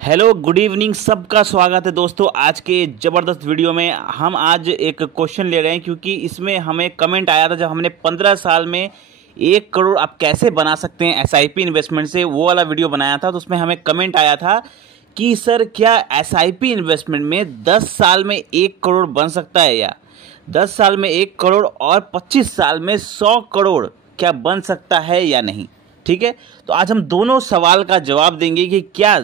Hello good evening, सबका स्वागत है दोस्तों। आज के ज़बरदस्त वीडियो में हम आज एक क्वेश्चन ले रहे हैं क्योंकि इसमें हमें कमेंट आया था जब हमने 15 साल में 1 करोड़ आप कैसे बना सकते हैं एसआईपी इन्वेस्टमेंट से, वो वाला वीडियो बनाया था। तो उसमें हमें कमेंट आया था कि सर क्या एसआईपी इन्वेस्टमेंट में 10 साल में 1 करोड़ बन सकता है, या 10 साल में 1 करोड़ और 25 साल में 100 करोड़ क्या बन सकता है या नहीं। ठीक है, तो आज हम दोनों सवाल का जवाब देंगे कि क्या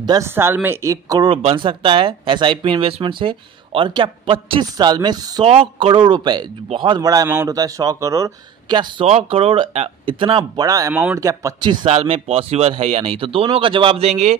10 साल में 1 करोड़ बन सकता है एसआईपी इन्वेस्टमेंट से, और क्या 25 साल में 100 करोड़ रुपए, बहुत बड़ा अमाउंट होता है 100 करोड़, क्या 100 करोड़ इतना बड़ा अमाउंट क्या 25 साल में पॉसिबल है या नहीं। तो दोनों का जवाब देंगे,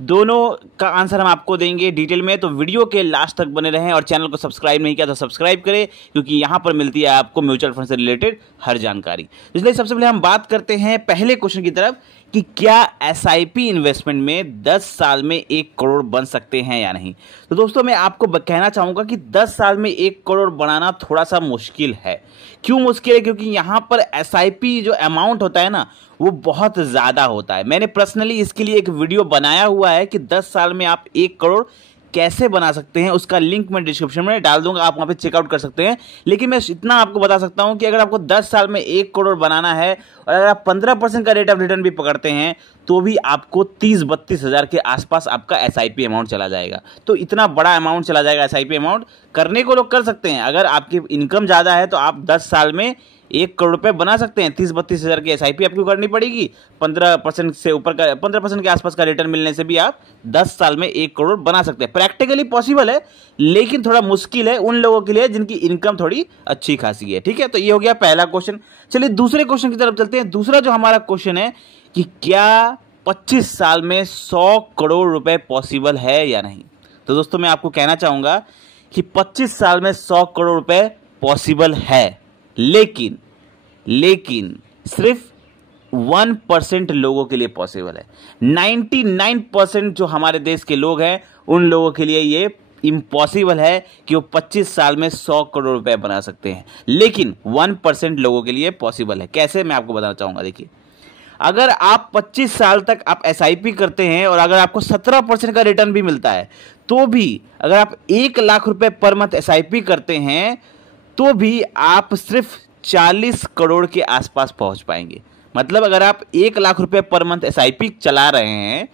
दोनों का आंसर हम आपको देंगे डिटेल में। तो वीडियो के लास्ट तक बने रहें और चैनल को सब्सक्राइब नहीं किया तो सब्सक्राइब करें, क्योंकि यहाँ पर मिलती है आपको म्यूचुअल फंड से रिलेटेड हर जानकारी। इसलिए सबसे पहले हम बात करते हैं पहले क्वेश्चन की तरफ कि क्या एसआईपी इन्वेस्टमेंट में 10 साल में 1 करोड़ बन सकते हैं या नहीं। तो दोस्तों मैं आपको कहना चाहूँगा कि 10 साल में 1 करोड़ बनाना थोड़ा सा मुश्किल है। क्यों मुश्किल है? क्योंकि यहाँ पर एसआईपी जो अमाउंट होता है ना, वो बहुत ज़्यादा होता है। मैंने पर्सनली इसके लिए एक वीडियो बनाया हुआ है कि 10 साल में आप 1 करोड़ कैसे बना सकते हैं, उसका लिंक मैं डिस्क्रिप्शन में डाल दूंगा, आप वहाँ पे चेकआउट कर सकते हैं। लेकिन मैं इतना आपको बता सकता हूँ कि अगर आपको 10 साल में 1 करोड़ बनाना है और अगर आप 15% का रेट ऑफ रिटर्न भी पकड़ते हैं तो भी आपको 30-32 हज़ार के आसपास आपका एसआईपी अमाउंट चला जाएगा। तो इतना बड़ा अमाउंट चला जाएगा एसआईपी अमाउंट। करने को लोग कर सकते हैं, अगर आपकी इनकम ज़्यादा है तो आप 10 साल में 1 करोड़ रुपए बना सकते हैं। 30-32 हज़ार की एसआईपी आपको करनी पड़ेगी, 15% से ऊपर का 15% के आसपास का रिटर्न मिलने से भी आप 10 साल में 1 करोड़ बना सकते हैं। प्रैक्टिकली पॉसिबल है, लेकिन थोड़ा मुश्किल है उन लोगों के लिए जिनकी इनकम थोड़ी अच्छी खासी है। ठीक है, तो ये हो गया पहला क्वेश्चन। चलिए दूसरे क्वेश्चन की तरफ चलते हैं। दूसरा जो हमारा क्वेश्चन है कि क्या 25 साल में 100 करोड़ रुपए पॉसिबल है या नहीं। तो दोस्तों मैं आपको कहना चाहूंगा कि 25 साल में 100 करोड़ रुपए पॉसिबल है, लेकिन सिर्फ 1% लोगों के लिए पॉसिबल है। 99% जो हमारे देश के लोग हैं उन लोगों के लिए ये इम्पॉसिबल है कि वो 25 साल में 100 करोड़ रुपए बना सकते हैं, लेकिन 1% लोगों के लिए पॉसिबल है। कैसे, मैं आपको बताना चाहूंगा। देखिए, अगर आप 25 साल तक आप एसआईपी करते हैं और अगर आपको 17% का रिटर्न भी मिलता है, तो भी अगर आप 1 लाख रुपए पर मंथ एसआईपी करते हैं तो भी आप सिर्फ 40 करोड़ के आसपास पहुंच पाएंगे। मतलब अगर आप 1 लाख रुपए पर मंथ एसआईपी चला रहे हैं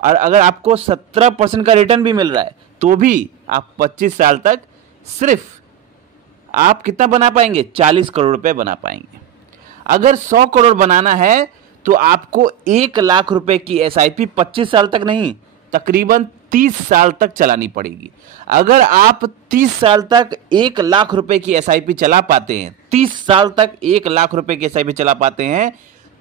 और अगर आपको 17% का रिटर्न भी मिल रहा है तो भी आप 25 साल तक सिर्फ आप कितना बना पाएंगे, 40 करोड़ रुपए बना पाएंगे। अगर 100 करोड़ बनाना है तो आपको 1 लाख रुपए की एसआईपी 25 साल तक नहीं, तकरीबन 30 साल तक चलानी पड़ेगी। अगर आप 30 साल तक 1 लाख रुपए की एसआईपी चला पाते हैं, 30 साल तक 1 लाख रुपए की एसआईपी चला पाते हैं,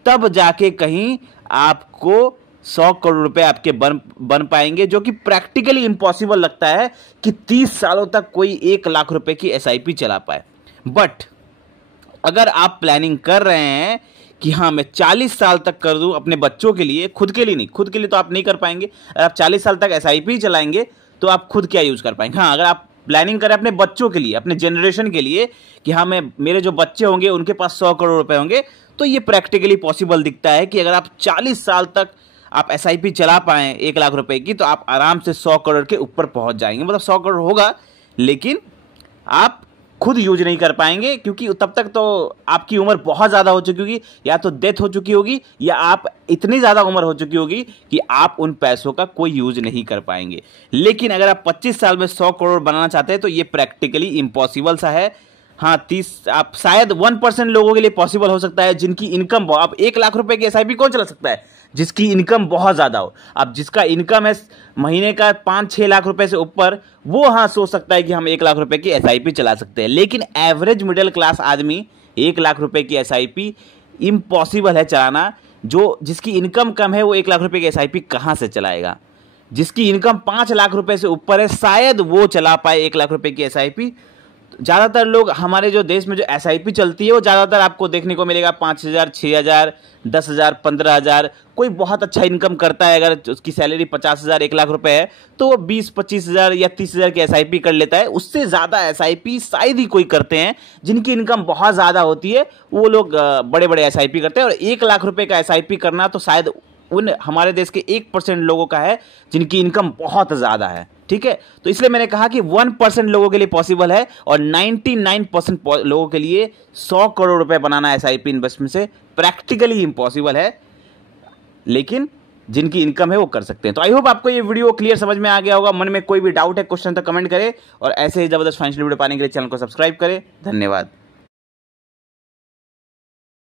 तब जाके कहीं आपको 100 करोड़ रुपए आपके बन पाएंगे, जो कि प्रैक्टिकली इम्पॉसिबल लगता है कि 30 सालों तक कोई 1 लाख रुपए की एसआईपी चला पाए। बट अगर आप प्लानिंग कर रहे हैं कि हाँ मैं 40 साल तक कर दूं अपने बच्चों के लिए, खुद के लिए नहीं, खुद के लिए तो आप नहीं कर पाएंगे। अगर आप 40 साल तक एसआईपी चलाएंगे तो आप खुद क्या यूज़ कर पाएंगे। हाँ, अगर आप प्लानिंग करें अपने बच्चों के लिए, अपने जनरेशन के लिए कि हाँ मेरे जो बच्चे होंगे उनके पास 100 करोड़ रुपए होंगे, तो ये प्रैक्टिकली पॉसिबल दिखता है कि अगर आप 40 साल तक आप एसआईपी चला पाएँ 1 लाख रुपए की, तो आप आराम से 100 करोड़ के ऊपर पहुँच जाएंगे। मतलब 100 करोड़ होगा, लेकिन आप खुद यूज नहीं कर पाएंगे, क्योंकि तब तक तो आपकी उम्र बहुत ज़्यादा हो चुकी होगी, या तो डेथ हो चुकी होगी या आप इतनी ज़्यादा उम्र हो चुकी होगी कि आप उन पैसों का कोई यूज नहीं कर पाएंगे। लेकिन अगर आप 25 साल में 100 करोड़ बनाना चाहते हैं तो ये प्रैक्टिकली इम्पॉसिबल सा है। हाँ, 30 आप शायद 1% लोगों के लिए पॉसिबल हो सकता है जिनकी इनकम, आप 1 लाख रुपए की एसआईपी कौन चला सकता है जिसकी इनकम बहुत ज़्यादा हो। अब जिसका इनकम है महीने का 5-6 लाख रुपए से ऊपर, वो हाँ सोच सकता है कि हम 1 लाख रुपए की एसआईपी चला सकते हैं। लेकिन एवरेज मिडिल क्लास आदमी 1 लाख रुपए की एसआईपी इम्पॉसिबल है चलाना। जिसकी इनकम कम है वो 1 लाख रुपए की एसआईपी कहाँ से चलाएगा। जिसकी इनकम 5 लाख रुपए से ऊपर है शायद वो चला पाए 1 लाख रुपए की एसआईपी। ज़्यादातर लोग हमारे जो देश में जो एसआईपी चलती है वो ज़्यादातर आपको देखने को मिलेगा 5,000, 6,000, 10,000, 15,000। कोई बहुत अच्छा इनकम करता है, अगर उसकी सैलरी 50,000, 1 लाख रुपए है, तो वो 20-25 हज़ार या 30 हज़ार की एसआईपी कर लेता है। उससे ज़्यादा एसआईपी शायद ही कोई करते हैं। जिनकी इनकम बहुत ज़्यादा होती है वो लोग बड़े बड़े एसआईपी करते हैं। और 1 लाख रुपए का एसआईपी करना तो शायद उन हमारे देश के 1% लोगों का है जिनकी इनकम बहुत ज़्यादा है। ठीक है, तो इसलिए मैंने कहा कि 1% लोगों के लिए पॉसिबल है और 99% लोगों के लिए 100 करोड़ रुपए बनाना SIP इन्वेस्टमेंट से प्रैक्टिकली इम्पॉसिबल है, लेकिन जिनकी इनकम है वो कर सकते हैं। तो आई होप आपको ये वीडियो क्लियर समझ में आ गया होगा। मन में कोई भी डाउट है, क्वेश्चन तो कमेंट करें और ऐसे ही जबरदस्त फाइनेंशियल वीडियो पाने के लिए चैनल को सब्सक्राइब करें। धन्यवाद।